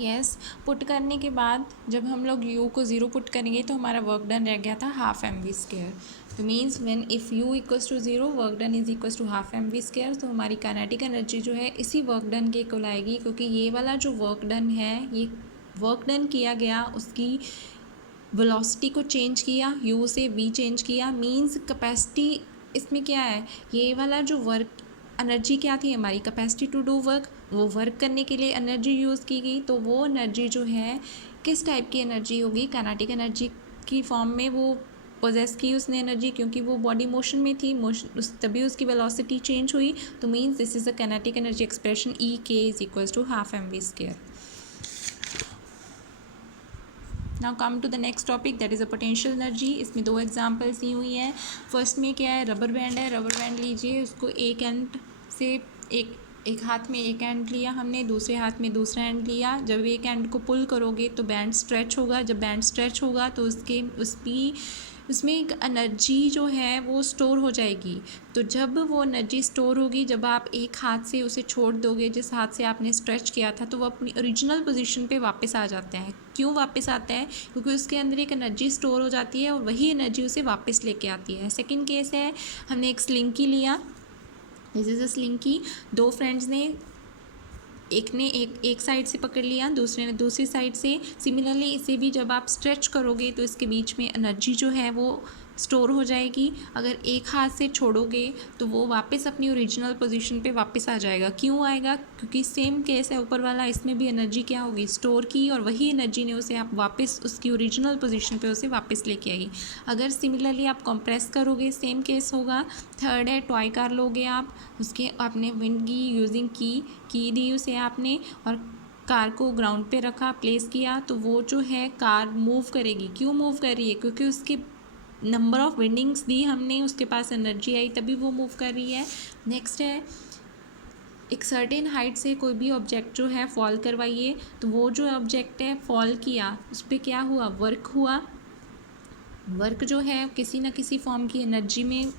Yes, put करने के बाद जब हम लोग यू को ज़ीरो पुट करेंगे तो हमारा वर्क डन रह गया था हाफ एम वी स्क्वायर। तो means when if U equals to zero work done is equals to half M V square. तो हमारी काइनेटिक एनर्जी जो है इसी वर्क डन के इक्वल आएगी, क्योंकि ये वाला जो वर्क डन है ये वर्क डन किया गया उसकी वेलोसिटी को चेंज किया, यू से वी चेंज किया। मीन्स कैपेसिटी इसमें क्या है, ये वाला जो वर्क एनर्जी क्या थी हमारी कैपेसिटी टू डू वर्क, वो वर्क करने के लिए एनर्जी यूज़ की गई। तो वो एनर्जी जो है किस टाइप की एनर्जी होगी, काइनेटिक एनर्जी की फॉर्म में वो पोजेस की उसने एनर्जी, क्योंकि वो बॉडी मोशन में थी, मोशन तभी उसकी वेलोसिटी चेंज हुई। तो means this is a kinetic energy expression E K is equals to half M V square. Now come to the next topic that is a potential energy. इसमें दो examples दी हुई हैं। First में क्या है, rubber band है। Rubber band लीजिए, उसको एक एंड से एक हाथ में एक एंड लिया हमने, दूसरे हाथ में दूसरा एंड लिया। जब एक एंड को पुल करोगे तो बैंड स्ट्रेच होगा, जब बैंड स्ट्रेच होगा तो उसमें एक एनर्जी जो है वो स्टोर हो जाएगी। तो जब वो एनर्जी स्टोर होगी, जब आप एक हाथ से उसे छोड़ दोगे, जिस हाथ से आपने स्ट्रेच किया था, तो वो अपनी ओरिजिनल पोजीशन पे वापस आ जाता है। क्यों वापस आता है, क्योंकि उसके अंदर एक एनर्जी स्टोर हो जाती है और वही एनर्जी उसे वापस लेके आती है। सेकंड केस है, हमने एक स्लिंकी लिया, दिस इज़ अ स्लिंकी। दो फ्रेंड्स ने एक ने एक साइड से पकड़ लिया, दूसरे ने दूसरी साइड से। सिमिलरली इसे भी जब आप स्ट्रेच करोगे तो इसके बीच में एनर्जी जो है वो स्टोर हो जाएगी। अगर एक हाथ से छोड़ोगे तो वो वापस अपनी ओरिजिनल पोजीशन पे वापस आ जाएगा। क्यों आएगा, क्योंकि सेम केस है ऊपर वाला, इसमें भी एनर्जी क्या होगी, स्टोर की, और वही एनर्जी ने उसे आप वापस उसकी ओरिजिनल पोजीशन पे उसे वापस लेके आई। अगर सिमिलरली आप कंप्रेस करोगे सेम केस होगा। थर्ड है, टॉय कार लोगे आप, उसके आपने विंड की यूजिंग की दी उसे आपने, और कार को ग्राउंड पे रखा, प्लेस किया, तो वो जो है कार मूव करेगी। क्यों मूव कर रही है, क्योंकि उसके नंबर ऑफ विंडिंग्स दी हमने, उसके पास एनर्जी आई, तभी वो मूव कर रही है। नेक्स्ट है, एक सर्टेन हाइट से कोई भी ऑब्जेक्ट जो है फॉल करवाइए, तो वो जो ऑब्जेक्ट है फॉल किया, उस पर क्या हुआ, वर्क हुआ। वर्क जो है किसी न किसी फॉर्म की एनर्जी में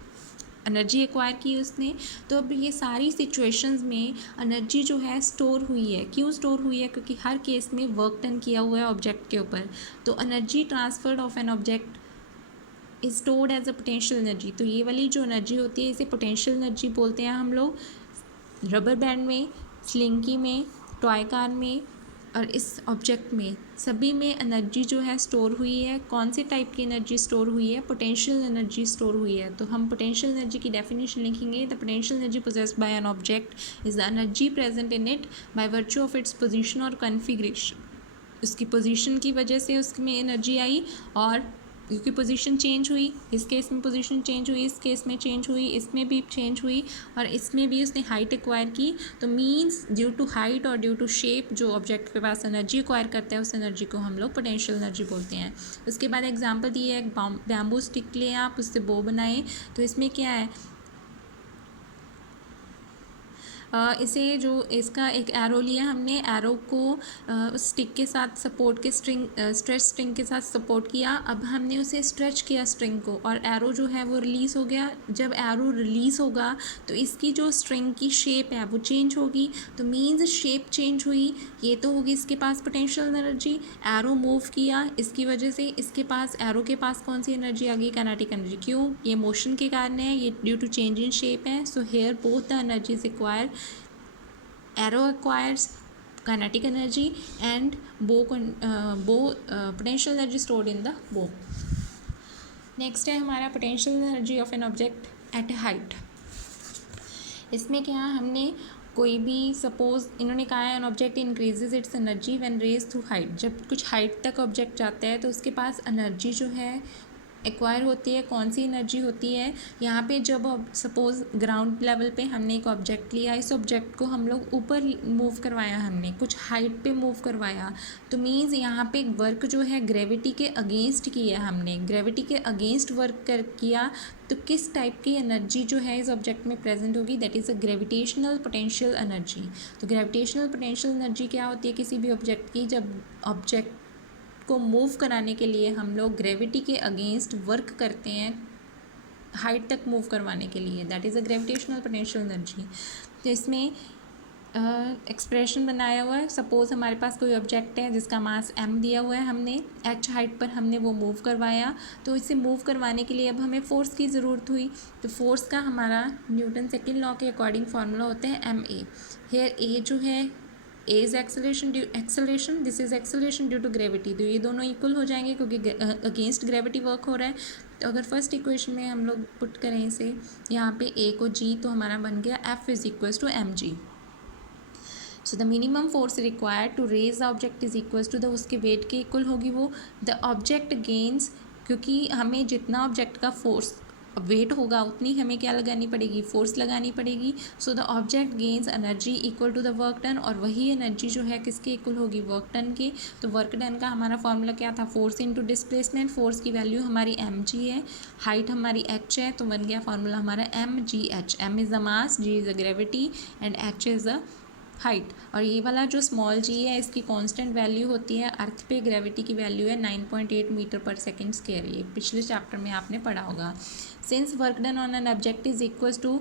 एनर्जी एक्वायर की उसने। तो अब ये सारी सिचुएशंस में एनर्जी जो है स्टोर हुई है। क्यों स्टोर हुई है, क्योंकि हर केस में वर्क डन किया हुआ है ऑब्जेक्ट के ऊपर। तो energy transferred of an object is stored as a potential energy. तो ये वाली जो एनर्जी होती है इसे पोटेंशियल एनर्जी बोलते हैं हम लोग। रबर बैंड में, स्लिंकी में, टॉय कार में और इस ऑब्जेक्ट में, सभी में एनर्जी जो है स्टोर हुई है। कौन से टाइप की एनर्जी स्टोर हुई है, पोटेंशियल एनर्जी स्टोर हुई है। तो हम पोटेंशियल एनर्जी की डेफिनेशन लिखेंगे, the potential energy possessed by N object is the energy present in it by virtue of its position और कॉन्फ़िगरेशन। उसकी पोजीशन की वजह से उसमें एनर्जी आई, और क्योंकि पोजीशन चेंज हुई, इस केस में पोजीशन चेंज हुई, इस केस में चेंज हुई, इसमें भी चेंज हुई, और इसमें भी उसने हाइट एक्वायर की। तो मीन्स ड्यू टू हाइट और ड्यू टू शेप जो ऑब्जेक्ट के पास एनर्जी एक्वायर करता है, उस एनर्जी को हम लोग पोटेंशियल एनर्जी बोलते हैं। उसके बाद एग्जाम्पल दिए, एक बैम्बू स्टिक ले आप, उससे बो बनाए। तो इसमें क्या है, इसे जो इसका एक एरो लिया हमने, एरो को स्टिक के साथ सपोर्ट के स्ट्रेच स्ट्रिंग के साथ सपोर्ट किया। अब हमने उसे स्ट्रेच किया स्ट्रिंग को, और एरो जो है वो रिलीज़ हो गया। जब एरो रिलीज़ होगा तो इसकी जो स्ट्रिंग की शेप है वो चेंज होगी। तो मीन्स शेप चेंज हुई, ये तो होगी इसके पास पोटेंशियल एनर्जी। एरो मूव किया, इसकी वजह से इसके पास, एरो के पास कौन सी एनर्जी आ गई, काइनेटिक एनर्जी। क्यों, ये मोशन के कारण है, ये due to change in shape है। So here both the energies acquire, arrow acquires kinetic energy and potential energy stored in the bow. Next है हमारा potential energy of an object at a height. इसमें क्या, हमने कोई भी suppose इन्होंने कहा है an object increases its energy when raise through height. जब कुछ हाइट तक ऑब्जेक्ट जाता है तो उसके पास एनर्जी जो है एक्वायर होती है। कौन सी एनर्जी होती है यहाँ पे, जब सपोज़ ग्राउंड लेवल पे हमने एक ऑब्जेक्ट लिया, इस ऑब्जेक्ट को हम लोग ऊपर मूव करवाया, हमने कुछ हाइट पे मूव करवाया, तो मीन्स यहाँ पे वर्क जो है ग्रेविटी के अगेंस्ट किया हमने, ग्रेविटी के अगेंस्ट वर्क किया। तो किस टाइप की एनर्जी जो है इस ऑब्जेक्ट में प्रेजेंट होगी, that is a gravitational potential energy. तो ग्रेविटेशनल पोटेंशियल एनर्जी क्या होती है किसी भी ऑब्जेक्ट की, जब ऑब्जेक्ट को मूव कराने के लिए हम लोग ग्रेविटी के अगेंस्ट वर्क करते हैं हाइट तक मूव करवाने के लिए, that is a gravitational potential energy. तो इसमें एक्सप्रेशन बनाया हुआ है। सपोज़ हमारे पास कोई ऑब्जेक्ट है जिसका मास m दिया हुआ है, हमने h हाइट पर हमने वो मूव करवाया, तो इसे मूव करवाने के लिए अब हमें फोर्स की ज़रूरत हुई। तो फोर्स का हमारा न्यूटन सेकेंड लॉ के अकॉर्डिंग फार्मूला होता है ma। हेयर a जो है a is acceleration, this is acceleration due to gravity. तो ये दोनों इक्वल हो जाएंगे क्योंकि अगेंस्ट ग्रेविटी वर्क हो रहा है। तो अगर फर्स्ट इक्वेशन में हम लोग पुट करें इसे यहाँ पे a को g, तो हमारा बन गया F is equals to mg। So the minimum force required to raise the object is equals to the, उसके वेट के इक्वल होगी वो। द ऑब्जेक्ट गेन्स, क्योंकि हमें जितना ऑब्जेक्ट का फोर्स वेट होगा उतनी हमें क्या लगानी पड़ेगी, फोर्स लगानी पड़ेगी। So the object gains energy equal to the work done, और वही एनर्जी जो है किसके इक्वल होगी, वर्क डन के। तो वर्क डन का हमारा फॉर्मूला क्या था, फोर्स इनटू डिस्प्लेसमेंट। फोर्स की वैल्यू हमारी mg है, हाइट हमारी h है, तो बन गया फॉर्मूला हमारा mgh। m is the mass, g is the gravity and h is the height. और ये वाला जो स्मॉल जी है इसकी कांस्टेंट वैल्यू होती है, अर्थ पे ग्रेविटी की वैल्यू है 9.8 मीटर पर सेकेंड स्क्वायर। ये पिछले चैप्टर में आपने पढ़ा होगा। Since work done on an object is equals to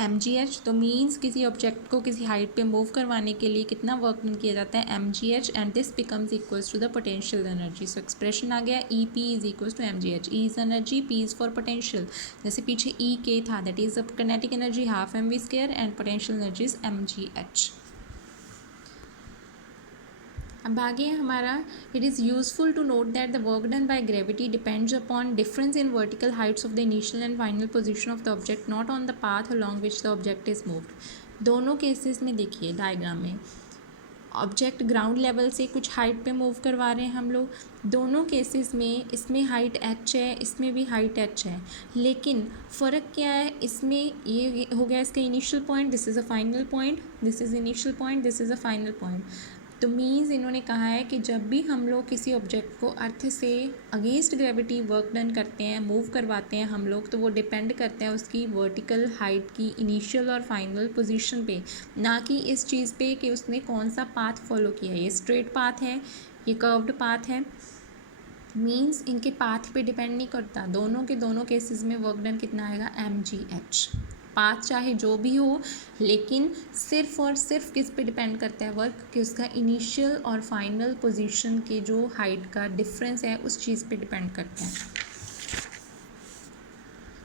mgh, तो मीन्स किसी ऑब्जेक्ट को किसी हाइट पे मूव करवाने के लिए कितना वर्क डन किया जाता है, mgh, and this becomes equals to the potential energy. So expression आ गया EP is equals to mgh। E is energy, P is for potential. जैसे पीछे E K था, that is the kinetic energy half mv square and potential energy is mgh। अब आगे हमारा, it is useful to note that the work done by gravity depends upon difference in vertical heights of the initial and final position of the object, not on the path along which the object is moved. दोनों cases में देखिए diagram में, object ground level से कुछ height पे move करवा रहे हैं हम लोग, दोनों केसेस में इसमें हाइट h है, इसमें भी हाइट h है, लेकिन फ़र्क क्या है, इसमें ये हो गया इसका initial point, this is a final point, this is initial point, this is a final point. तो मीन्स इन्होंने कहा है कि जब भी हम लोग किसी ऑब्जेक्ट को अर्थ से अगेंस्ट ग्रेविटी वर्क डन करते हैं, मूव करवाते हैं हम लोग, तो वो डिपेंड करते हैं उसकी वर्टिकल हाइट की इनिशियल और फाइनल पोजीशन पे, ना कि इस चीज़ पे कि उसने कौन सा पाथ फॉलो किया है। ये स्ट्रेट पाथ है, ये कर्व्ड पाथ है, मीन्स इनके पाथ पे डिपेंड नहीं करता। दोनों के दोनों केसेस में वर्क डन कितना आएगा, mgh। पाथ चाहे जो भी हो, लेकिन सिर्फ और सिर्फ किस पे डिपेंड करता है वर्क, कि उसका इनिशियल और फाइनल पोजीशन के जो हाइट का डिफरेंस है उस चीज़ पे डिपेंड करता है।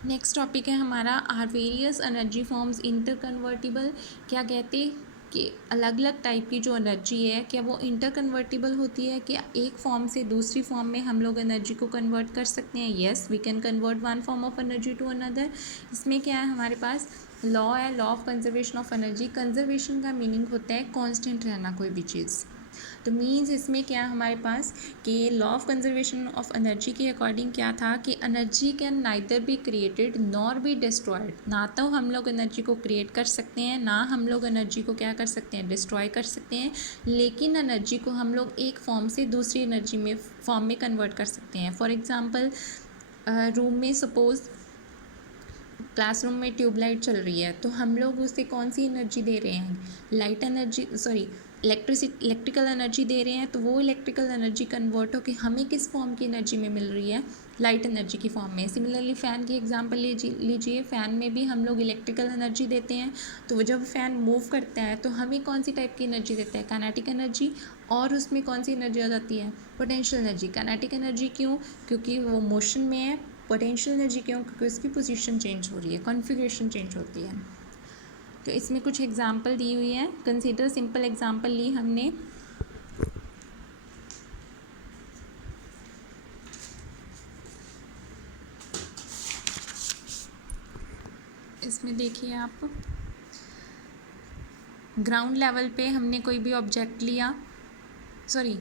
नेक्स्ट टॉपिक है हमारा, are various energy forms interconvertible. क्या कहते हैं कि अलग अलग टाइप की जो एनर्जी है, क्या वो इंटर कन्वर्टिबल होती है, कि एक फॉर्म से दूसरी फॉर्म में हम लोग एनर्जी को कन्वर्ट कर सकते हैं। Yes, we can convert one form of energy to another. इसमें क्या है, हमारे पास लॉ है, law of conservation of energy. Conservation का मीनिंग होता है कांस्टेंट रहना कोई भी चीज़। तो मीन्स इसमें क्या है हमारे पास कि law of conservation of energy के अकॉर्डिंग क्या था कि energy can neither be created nor be destroyed. ना तो हम लोग एनर्जी को क्रिएट कर सकते हैं, ना हम लोग एनर्जी को क्या कर सकते हैं, डिस्ट्रॉय कर सकते हैं, लेकिन एनर्जी को हम लोग एक फॉर्म से दूसरी एनर्जी में फॉर्म में कन्वर्ट कर सकते हैं। फॉर एग्ज़ाम्पल, रूम में सपोज़ क्लासरूम में ट्यूबलाइट चल रही है, तो हम लोग उसे कौन सी एनर्जी दे रहे हैं, light energy, sorry electrical energy दे रहे हैं। तो वो इलेक्ट्रिकल एनर्जी कन्वर्ट होकर हमें किस फॉर्म की एनर्जी में मिल रही है, लाइट एनर्जी की फॉर्म में। सिमिलरली फ़ैन की एग्जांपल लीजिए, फ़ैन में भी हम लोग इलेक्ट्रिकल एनर्जी देते हैं, तो जब फ़ैन मूव करता है तो हमें कौन सी टाइप की एनर्जी देता है, काइनेटिक एनर्जी, और उसमें कौन सी एनर्जी आ जाती है, पोटेंशियल एनर्जी। काइनेटिक एनर्जी क्यों, क्योंकि वो मोशन में है। पोटेंशियल एनर्जी क्यों, क्योंकि उसकी पोजीशन चेंज हो रही है, कॉन्फ़िगरेशन चेंज होती है। तो इसमें कुछ एग्जांपल दी हुई है, कंसीडर सिंपल एग्जांपल ली हमने। इसमें देखिए आप, ग्राउंड लेवल पे हमने कोई भी ऑब्जेक्ट लिया, सॉरी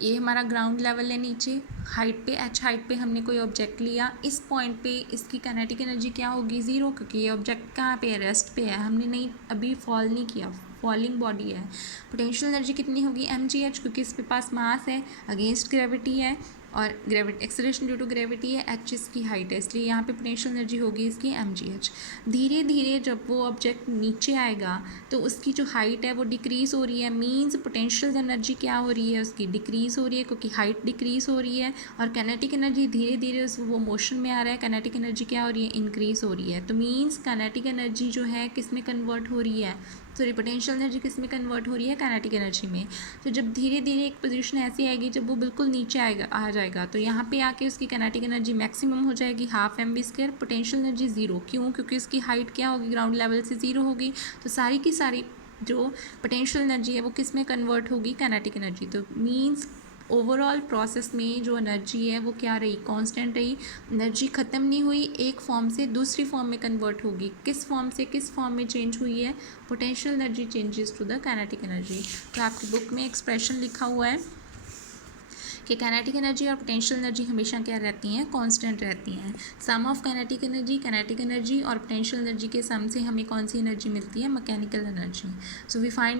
ये हमारा ग्राउंड लेवल है, नीचे हाइट पे h हाइट पे हमने कोई ऑब्जेक्ट लिया, इस पॉइंट पे इसकी काइनेटिक एनर्जी क्या होगी, ज़ीरो, क्योंकि ये ऑब्जेक्ट कहाँ पे है, रेस्ट पे है, हमने नहीं अभी फॉल नहीं किया, फॉलिंग बॉडी है। पोटेंशियल एनर्जी कितनी होगी, mgh, क्योंकि इसके पास मास है, अगेंस्ट ग्रेविटी है, और gravity acceleration due to gravity है, h इसकी हाइट है, इसलिए यहाँ पे पोटेंशियल एनर्जी होगी इसकी mgh। धीरे धीरे जब वो ऑब्जेक्ट नीचे आएगा तो उसकी जो हाइट है वो डिक्रीज़ हो रही है, मींस पोटेंशियल एनर्जी क्या हो रही है, उसकी डिक्रीज़ हो रही है, क्योंकि हाइट डिक्रीज़ हो रही है। और काइनेटिक एनर्जी धीरे धीरे वो मोशन में आ रहा है, काइनेटिक एनर्जी क्या हो रही है, इंक्रीज़ हो रही है। तो मींस काइनेटिक एनर्जी जो है किस में कन्वर्ट हो रही है, सॉरी पोटेंशियल एनर्जी किस में कन्वर्ट हो रही है, काइनेटिक एनर्जी में। तो जब धीरे धीरे एक पोजीशन ऐसी आएगी जब वो बिल्कुल नीचे आ जाएगा, तो यहाँ पे आके उसकी काइनेटिक एनर्जी मैक्सिमम हो जाएगी 12mv², पोटेंशियल एनर्जी ज़ीरो। क्यों? क्योंकि उसकी हाइट क्या होगी, ग्राउंड लेवल से ज़ीरो होगी। तो सारी की सारी जो पोटेंशियल एनर्जी है वो किस में कन्वर्ट होगी, काइनेटिक एनर्जी। तो मीन्स ओवरऑल प्रोसेस में जो एनर्जी है वो क्या रही, कांस्टेंट रही। एनर्जी ख़त्म नहीं हुई, एक फॉर्म से दूसरी फॉर्म में कन्वर्ट होगी। किस फॉर्म से किस फॉर्म में चेंज हुई है, potential energy changes to the kinetic energy. तो आपकी बुक में एक्सप्रेशन लिखा हुआ है कि काइनेटिक एनर्जी और पोटेंशियल एनर्जी हमेशा क्या रहती हैं, कांस्टेंट रहती हैं। सम ऑफ काइनेटिक एनर्जी और पोटेंशियल एनर्जी के सम से हमें कौन सी एनर्जी मिलती है, mechanical energy. So we find